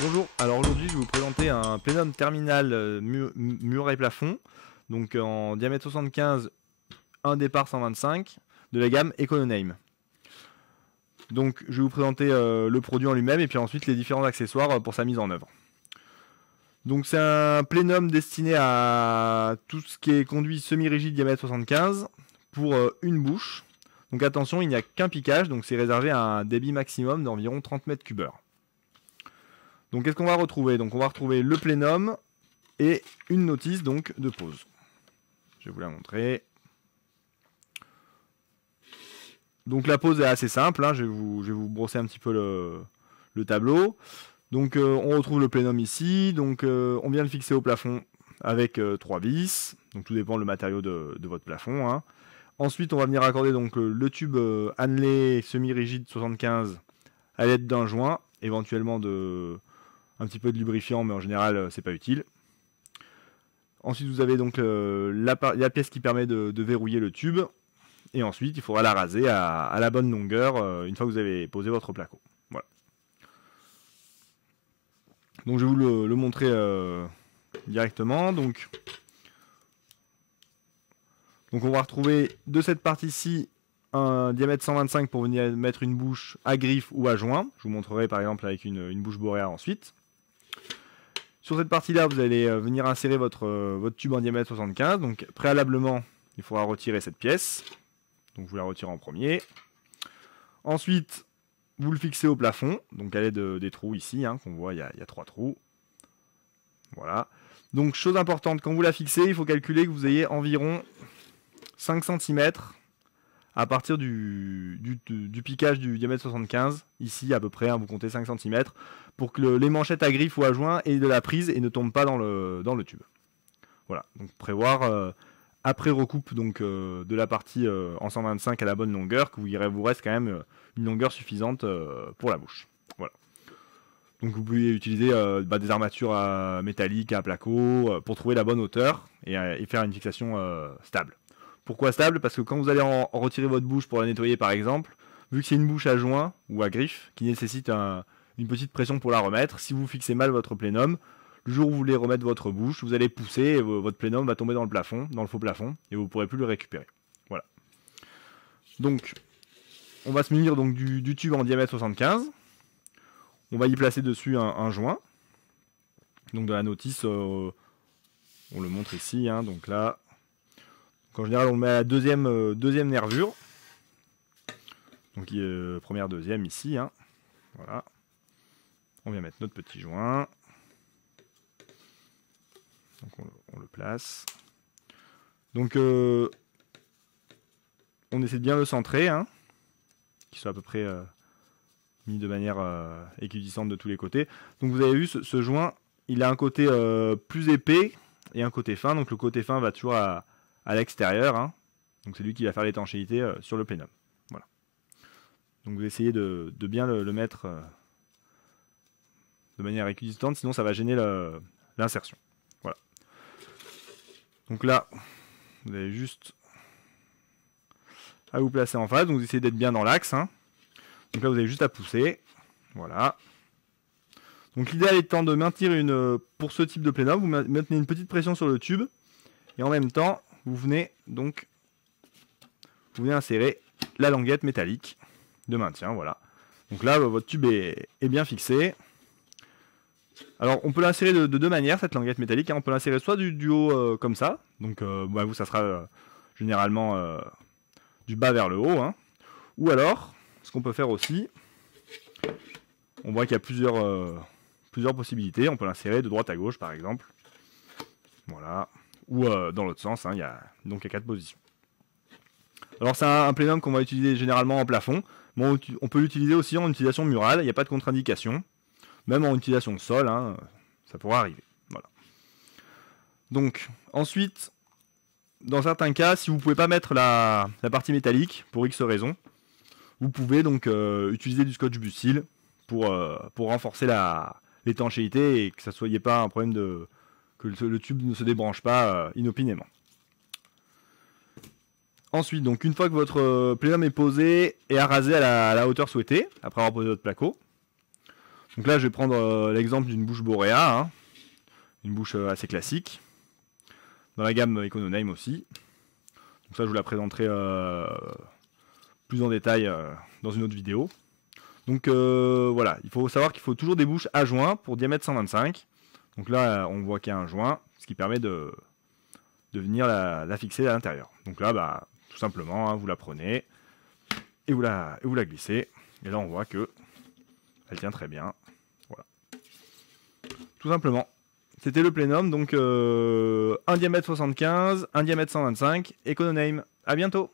Bonjour, alors aujourd'hui je vais vous présenter un plénum terminal mur et plafond, donc en diamètre 75, un départ 125, de la gamme EconoName. Donc je vais vous présenter le produit en lui-même et puis ensuite les différents accessoires pour sa mise en œuvre. Donc c'est un plénum destiné à tout ce qui est conduit semi-rigide diamètre 75 pour une bouche. Donc attention, il n'y a qu'un piquage, donc c'est réservé à un débit maximum d'environ 30 mètres cubeurs. Donc qu'est-ce qu'on va retrouver? Donc on va retrouver le plénum et une notice donc de pause. Je vais vous la montrer. Donc la pause est assez simple, hein. je vais vous brosser un petit peu le tableau. Donc on retrouve le plénum ici, donc on vient le fixer au plafond avec 3 vis, donc tout dépend le matériau de votre plafond, hein. Ensuite on va venir accorder donc le tube annelé semi-rigide 75 à l'aide d'un joint, éventuellement un petit peu de lubrifiant, mais en général c'est pas utile. Ensuite vous avez donc la pièce qui permet de verrouiller le tube, et ensuite il faudra la raser à la bonne longueur une fois que vous avez posé votre placo. Voilà. Donc je vais vous le montrer directement. Donc on va retrouver de cette partie-ci un diamètre 125 pour venir mettre une bouche à griffe ou à joint. Je vous montrerai par exemple avec une bouche boréale ensuite. Sur cette partie-là, vous allez venir insérer votre tube en diamètre 75. Donc préalablement, il faudra retirer cette pièce. Donc vous la retirez en premier. Ensuite, vous le fixez au plafond, donc à l'aide des trous ici, hein, qu'on voit, il y a 3 trous. Voilà. Donc chose importante, quand vous la fixez, il faut calculer que vous ayez environ 5 cm à partir du piquage du diamètre 75, ici à peu près, hein, vous comptez 5 cm, pour que les manchettes à griffe ou à joint aient de la prise et ne tombent pas dans le tube. Voilà, donc prévoir après recoupe donc, de la partie en 125 à la bonne longueur, que vous reste quand même une longueur suffisante pour la bouche. Voilà. Donc vous pouvez utiliser des armatures métalliques à placo pour trouver la bonne hauteur et faire une fixation stable. Pourquoi stable? Parce que quand vous allez en retirer votre bouche pour la nettoyer par exemple, vu que c'est une bouche à joint ou à griffe qui nécessite une petite pression pour la remettre, si vous fixez mal votre plénum, le jour où vous voulez remettre votre bouche, vous allez pousser et votre plénum va tomber dans le plafond, dans le faux plafond, et vous ne pourrez plus le récupérer. Voilà. Donc, on va se munir donc du tube en diamètre 75. On va y placer dessus un joint. Donc dans la notice, on le montre ici, hein, donc là, en général on le met à la deuxième nervure. Donc première, deuxième ici, hein. Voilà. On vient mettre notre petit joint. Donc on le place. Donc on essaie de bien le centrer, hein, qu'il soit à peu près mis de manière équidistante de tous les côtés. Donc vous avez vu ce joint, il a un côté plus épais et un côté fin. Donc le côté fin va toujours à l'extérieur, hein. Donc c'est lui qui va faire l'étanchéité sur le plénum. Voilà. Donc vous essayez de bien le mettre de manière équidistante, sinon ça va gêner l'insertion. Voilà. Donc là, vous avez juste à vous placer en face. Donc vous essayez d'être bien dans l'axe, hein. Donc là vous avez juste à pousser. Voilà. Donc l'idéal étant de maintenir pour ce type de plénum, vous maintenez une petite pression sur le tube et en même temps vous venez insérer la languette métallique de maintien. Voilà. Donc là votre tube est bien fixé. Alors on peut l'insérer de deux manières, cette languette métallique, hein. On peut l'insérer soit du haut comme ça, donc vous ça sera généralement du bas vers le haut, hein. Ou alors ce qu'on peut faire aussi, on voit qu'il y a plusieurs possibilités. On peut l'insérer de droite à gauche par exemple, voilà, ou dans l'autre sens, hein, il y a 4 positions. Alors c'est un plénum qu'on va utiliser généralement en plafond, mais on peut l'utiliser aussi en utilisation murale, il n'y a pas de contre-indication. Même en utilisation sol, hein, ça pourra arriver. Voilà. Donc, ensuite, dans certains cas, si vous ne pouvez pas mettre la partie métallique, pour X raisons, vous pouvez donc utiliser du scotch butyl pour renforcer l'étanchéité et que ça ne soit pas un problème que le tube ne se débranche pas inopinément. Ensuite, donc, une fois que votre plénum est posé et arasé à la hauteur souhaitée, après avoir posé votre placo, Donc là, je vais prendre l'exemple d'une bouche Borea, hein, une bouche assez classique, dans la gamme Econoname aussi. Donc ça, je vous la présenterai plus en détail dans une autre vidéo. Donc voilà, il faut savoir qu'il faut toujours des bouches à joint pour diamètre 125. Donc là, on voit qu'il y a un joint, ce qui permet de venir la fixer à l'intérieur. Donc là, bah, tout simplement, hein, vous la prenez et vous la glissez. Et là, on voit que elle tient très bien. Voilà. Tout simplement. C'était le plénum, donc un diamètre 75, un diamètre 125, Econoname. À bientôt.